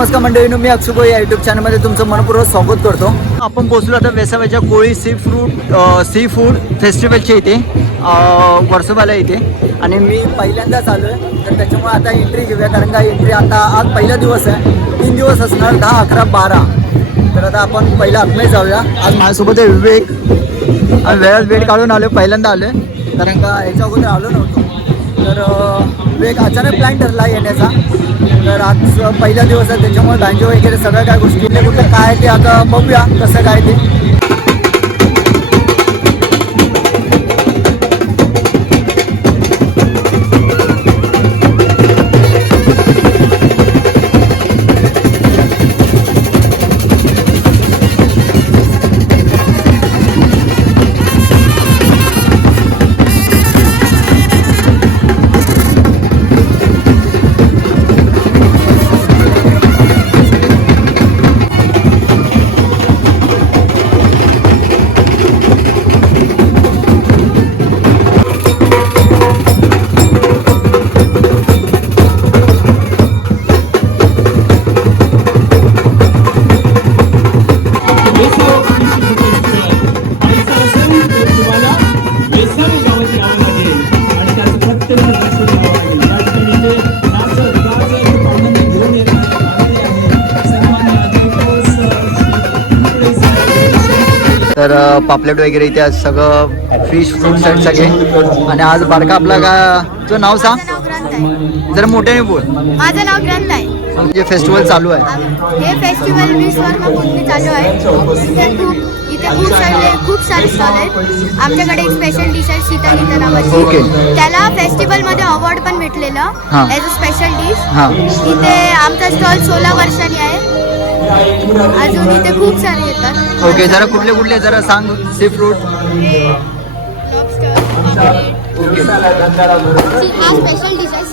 नमस्कार मंडळीनं मी अक्षुभ या युट्यूब चॅनलमध्ये तुमचं मनपूर्वक स्वागत करतो. आपण पोहोचलो आता वेसाव्याच्या Koli sea fruit sea food फेस्टिवलच्या इथे वर्सोबाला इथे. आणि मी पहिल्यांदाच आलो आहे तर त्याच्यामुळे आता एंट्री घेऊया कारण का एंट्री आता आज पहिला दिवस आहे. तीन दिवस असणार दहा अकरा बारा. तर आता आपण पहिला आतमध्ये जाऊया. आज माझ्यासोबत आहे विवेक. आणि वेळात वेळ काढून आलो पहिल्यांदा आलो आहे कारण का याच्या अगोदर आलो नव्हतो. तर अ, एक अचानक प्लॅन ठरला येण्याचा. तर आज पहिला दिवस आहे त्याच्यामुळे बँजो वगैरे सगळ्या काय गोष्टी. कुठले काय ते आता बघूया कसं काय ते. पापलेट वगैरे इथे आज सगळं फिश फ्रूट्स आहेत सगळे. आणि आज बारका आपला का तुझं नाव सांग. जरा मोठ्याने बोल. माझं नाव ग्रंथ आहे. जे फेस्टिवल चालू आहे. हे फेस्टिवल वीस वर्षापूर्वी चालू आहे. इथे खूप इथे खूप सारे खूप सारे स्टॉल आहेत. आमच्याकडे एक स्पेशल डिश आहे सीता गीता नावाची ओके. त्याला फेस्टिवलमध्ये अवॉर्ड पण भेटलेलं. ॲज अ स्पेशल डिश इथे आमचा स्टॉल सोळा वर्षांनी अजून इथे खूप सारे येतात. ओके जरा कुठले कुठले जरा सांग सी फ्रूट ओके. हा स्पेशल डिश आहे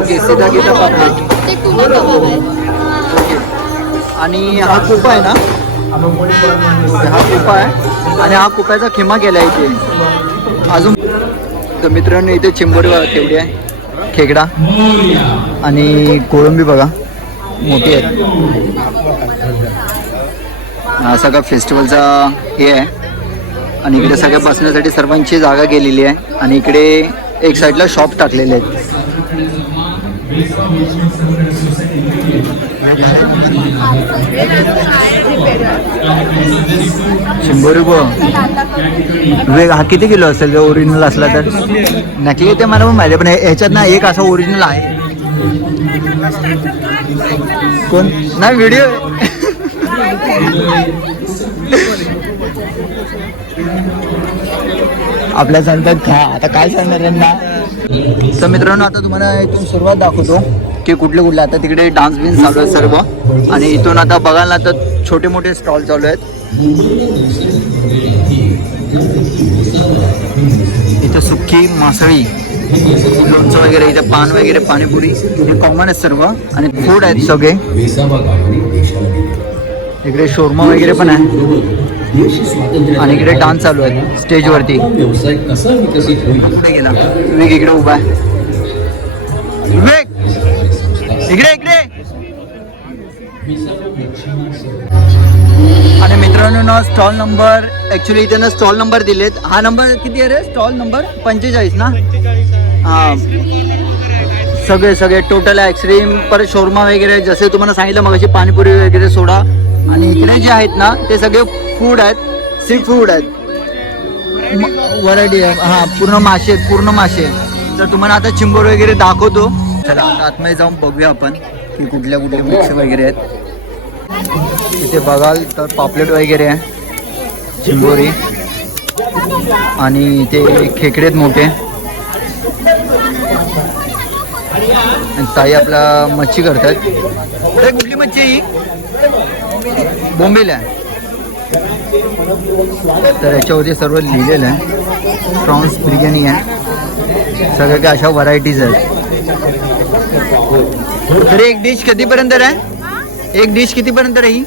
ओके. सीता गीता पापलेट ते टुना कबाब आहे. आणि हा कुपा आहे ना? हा कुपा आहे. आणि हा कुप्याचा खिमा केला इथे. अजून तर मित्रांनो इथे चिंबोरी बघा केवढी आहे. खेकडा. आणि कोळंबी बघा. मोठी आहे हा सगळा फेस्टिवलचा हे आहे. आणि इकडे सगळ्या बसण्यासाठी सर्वांची जागा केलेली आहे. आणि इकडे एक साईडला शॉप टाकलेले आहेत. शंभर रुपये. वेग हा किती किलो असेल? जर ओरिजिनल असला तर? नकली ते मला पण माहिती पण ह्याच्यात ना एक असा ओरिजिनल आहे. कोण? नाही व्हिडिओ आपल्या सांगतात खा. आता काय सांगणार यांना? तर मित्रांनो आता तुम्हाला इथून सुरुवात दाखवतो की कुठले कुठले आता तिकडे डान्स बिन्स चालू आहेत सर्व. आणि इथून आता बघायला तर छोटे मोठे स्टॉल चालू आहेत. इथं सुक्की मासळी. लोणचं वगैरे इथे पान वगैरे पाणीपुरी हे कॉमन आहेत सर्व. आणि फूड आहेत सगळे. इकडे शोरमा वगैरे पण आहे. आणि इकडे डान्स चालू आहे स्टेजवरती व्यवसाय कसा विकसित होईल इकडे विवेक इकडे उभा आहे. विवेक! इकडे इकडे! आणि मित्रांनो ना स्टॉल नंबर ऍक्च्युली इथे ना स्टॉल नंबर दिलेत. हा नंबर किती आहे रे? स्टॉल नंबर पंचेचाळीस ना? हां. सगळे सगळे टोटल आईस्क्रीम परत शोरमा वगैरे जसे तुम्हाला सांगितलं मग पाणीपुरी वगैरे सोडा. आणि इकडे जे आहेत ना ते सगळे फूड आहेत. सी फूड आहेत. व्हरायटी हा पूर्ण मासे आहेत पूर्ण मासे. तर तुम्हाला आता चिंबोर वगैरे दाखवतो. चला आता आतमध्ये जाऊन बघूया आपण की कुठल्या कुठल्या मिक्स वगैरे आहेत. इथे बघाल तर पापलेट वगैरे आहे. चिंबोरी. आणि इथे खेकडे आहेत मोठे. आणि ताई आपला मच्छी करतात. ताई, कुठली मच्छी आहे ही? बोंबील आहे. तर याच्यावरती सर्व लिहिलेलं आहे. प्रॉन्स बिर्याणी आहे. सगळ्या काय अशा व्हरायटीज आहेत. तर एक डिश कितीपर्यंत आहे? एक डिश कितीपर्यंत आहे ही?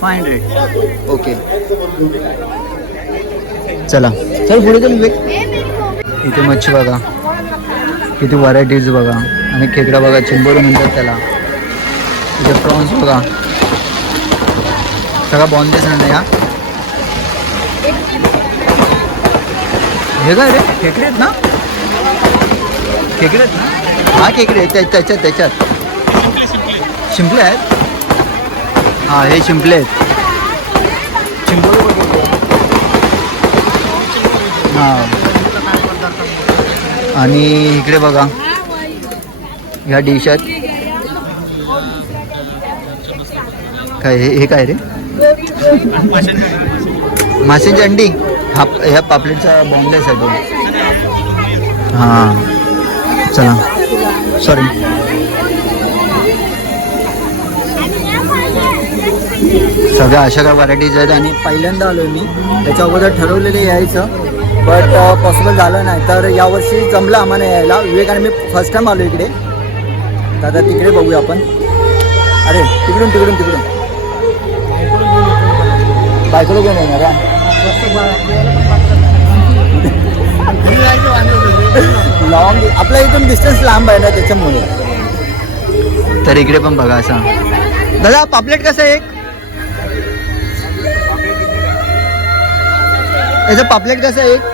फाय हंड्रेड ओके चला. चल पुढे चल इथे मच्छी बघा. किती व्हरायटीज बघा. आणि खेकडा बघा चिंबोरी म्हणतात त्याला. इथे प्रॉन्स बघा. सगळा बॉन्जेस नाही या हे काय रे? खेकडे आहेत ना? खेकडे आहेत ना? हा खेकडे आहेत. त्या- त्याच्यात त्याच्यात. शिंपले आहेत? हा हे शिंपले आहेत. शिंपले हा. आणि इकडे बघा. ह्या डिशात काय हे काय रे? माशांची अंडी. हा ह्या पापलेटचा बॉम्बलेस आहे तो. हां. चला. सॉरी सगळ्या अशा काय व्हरायटीज आहेत आणि पहिल्यांदा आलो मी. त्याच्या अगोदर ठरवलेलं यायचं. बट पॉसिबल झालं नाही. तर यावर्षी जमलं आम्हाला यायला. विवेक आणि मी फर्स्ट टाइम आलो इकडे. तर आता तिकडे बघूया आपण. अरे तिकडून तिकडून तिकडून. बायकोला घेऊन येणार लॉंग आपल्या इथून डिस्टन्स लांब आहे ना त्याच्यामुळे. तर इकडे पण बघा असा. दादा पापलेट कसं आहे एक? याचं पापलेट कसं आहे एक?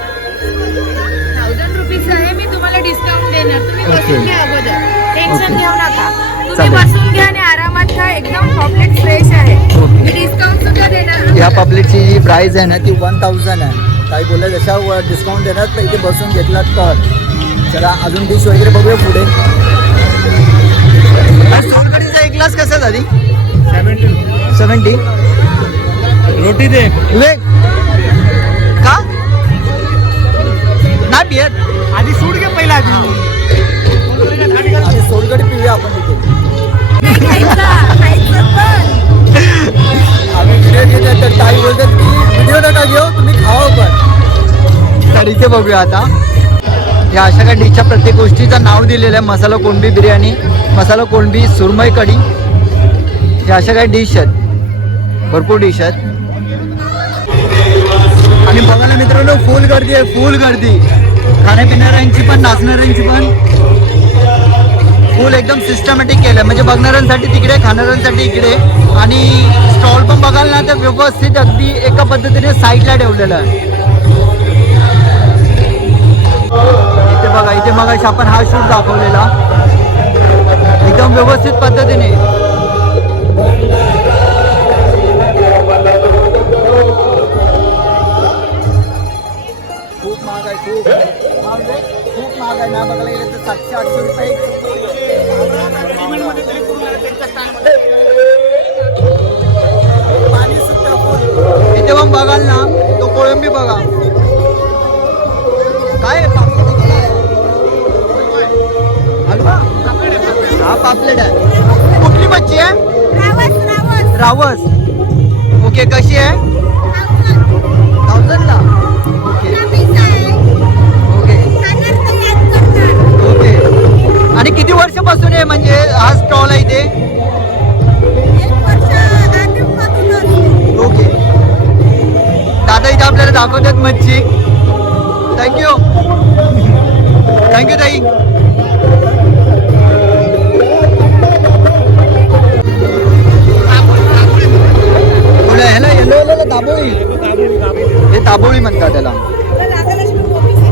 डिस्काउंट देणार. तुम्ही Okay. बसून घ्या अगोदर. Tension Okay. घेऊ नका. तुम्ही चालेल. बसून घ्या आणि आरामात खा एकदम पॉपलेट फ्रेश आहे. Okay. मी डिस्काउंट सुद्धा देणार या पापलेटची जी प्राइस आहे ना ती वन थाउजंड आहे. काही बोललं जशा डिस्काउंट देणार तर इथे बसून घेतला तर. चला अजून डिश वगैरे बघूया पुढे. सोलकडीचा एक ग्लास कसा झाली सेवन्टी रोटी दे. का? नाही पियत. आधी सोलकडी पिऊया आपण पण आम्ही व्हिडिओ तर ताई बोलतात की व्हिडिओ नका घेऊ तुम्ही खावा पण. तर इथे बघूया आता. या अशा काही डिशच्या प्रत्येक गोष्टीचं नाव दिलेलं आहे मसाला कोळंबी बिर्याणी मसाला कोळंबी सुरमई कढी. या अशा काही डिश आहेत. भरपूर डिश आहेत. आणि बघा ना मित्रांनो फुल गर्दी आहे फुल गर्दी. खाण्यापिणाऱ्यांची पण नाचणाऱ्यांची पण. फुल एकदम सिस्टमॅटिक केलं म्हणजे बघणाऱ्यांसाठी तिकडे खाणाऱ्यांसाठी इकडे. आणि स्टॉल पण बघाल ना तर व्यवस्थित अगदी एका पद्धतीने साईडला ठेवलेलं आहे. इथे बघा इथे मग आपण हा शूट दाखवलेला. एकदम व्यवस्थित पद्धतीने. ना बघायला गेलं तर सातशे आठशे रुपये पाणी सुद्धा. इथे बघाल ना तो कोळंबी बघा. काय? हलवा? हा पापलेट आहे. कुठली मच्छी आहे? रावस रावस. रावस. ओके कशी आहे? दाखवतात मच्छी थँक्यू थँक्यू ताई. बोला ह्याला येलो दाबोळी. हे दाबोळी म्हणतात त्याला.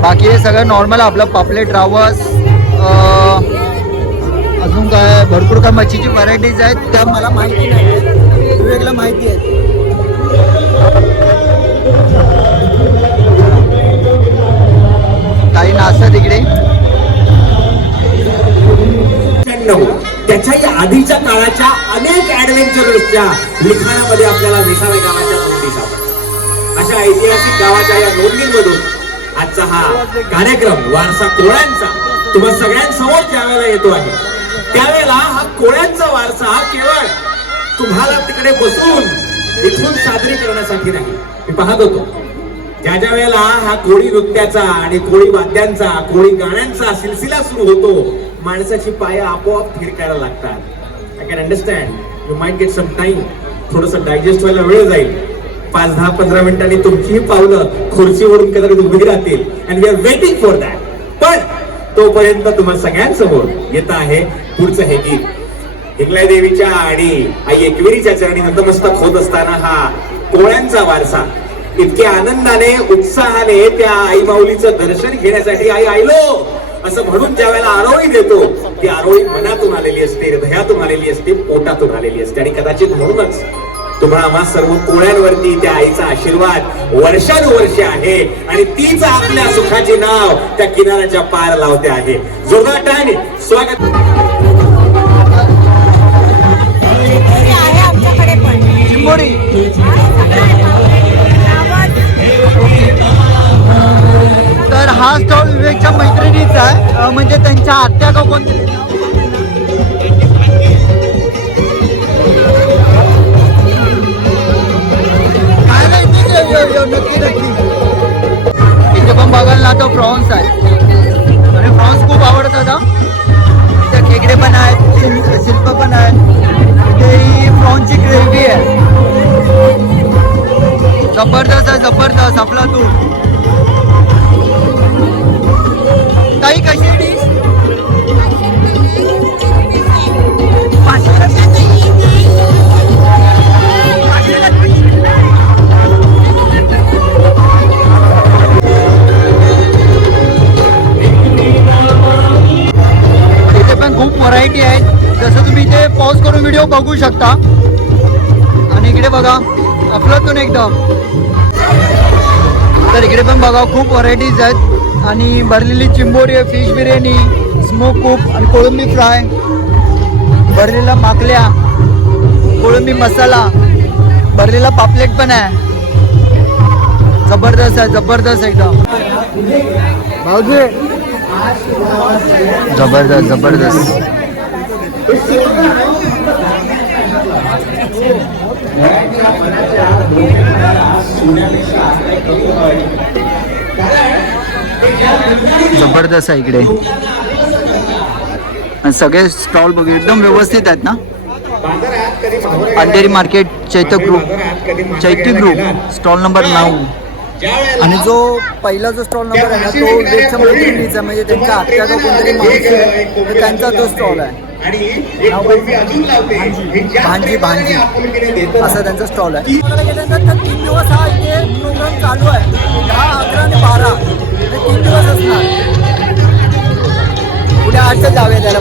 बाकी हे सगळं नॉर्मल आपलं पापलेट रावस अजून काय भरपूर काय मच्छीची व्हरायटीज आहेत त्या मला माहिती नाही. वेगळं माहिती आहे. आधीच्या काळाच्या अनेक ऍडव्हेंचरच्या लिखाणामध्ये आपल्याला दिसावे गावाच्या नोंदी सापडतात. अशा ऐतिहासिक गावाच्या या नोंदींमधून आजचा हा कार्यक्रम वारसा कोळ्यांचा तुम्हा सगळ्यांसमोर ज्यावेळेला येतो आहे त्यावेळेला हा कोळ्यांचा वारसा हा केवळ तुम्हाला तिकडे बसून इथून साजरी करण्यासाठी नाही. मी पाहत होतो. ज्या ज्या वेळेला हा कोळी नृत्याचा आणि कोळी वाद्यांचा कोळी गाण्यांचा सिलसिला सुरू होतो माणसाची पाय आपोआप फिरकायला लागतात. I can understand you might get some time थोडस डायजेस्ट व्हायला वेळ जाईल. पाच दहा पंधरा मिनिटांनी तुमचीही पावलं खुर्चीवरून कदाचित उभी राहतील. And we are waiting for that पण तोपर्यंत तुम्हा सगळ्यांसमोर येत आहे पुढचं हे गीत. हिंगलाय देवीच्या आणि आई एकविरीच्या चरणी नतमस्तक होत असताना हा पोळ्यांचा वारसा. इतक्या आनंदाने उत्साहाने त्या आई माऊलीचं दर्शन घेण्यासाठी आई आईलो असं म्हणून ज्या वेळेला आरोळी देतो. ती आरोळी मनातून आलेली असते हृदयातून आलेली असते पोटातून आलेली असते. आणि कदाचित म्हणूनच तुम्हाला आम्हा सर्व पोळ्यांवरती त्या आईचा आशीर्वाद वर्षानुवर्षे आहे. आणि तीच आपल्या सुखाचे नाव त्या किनाऱ्याच्या पार लावते आहे. जोरदार स्वागत. आहे आमच्याकडे पण. तर हा स्टॉल विवेकच्या मैत्रिणीचा आहे. म्हणजे त्यांच्या आत्या का कोण शकता. आणि इकडे बघा अफलातून एकदम. तर इकडे पण बघा खूप व्हरायटीज आहेत. आणि भरलेली चिंबोरी आहे फिश बिर्याणी स्मोक कूप आणि कोळंबी फ्राय भरलेला माकल्या कोळंबी मसाला भरलेला पापलेट पण आहे. जबरदस्त आहे जबरदस्त एकदम. भाऊजी. जबरदस्त जबरदस्त. जबरदस्त आहे इकडे. आणि सगळे स्टॉल बघ एकदम व्यवस्थित आहेत ना? Andheri market Chaitya group Chaitya group stall number नऊ. आणि जो पहिला जो स्टॉल नंबर आहे ना तो विवेकच्या मैत्रिणीचा म्हणजे त्यांच्या आत्ता कोणतरी माणूस आहे तर त्यांचा तो स्टॉल आहे. भांजी भांजी असा त्यांचा स्टॉल आहे. गेल्यानंतर तीन दिवस हा इथे प्रोग्राम चालू आहे. दहा अकरा आणि बारा. हे तीन दिवस असणार. उद्या आठच्या जाऊया त्याला.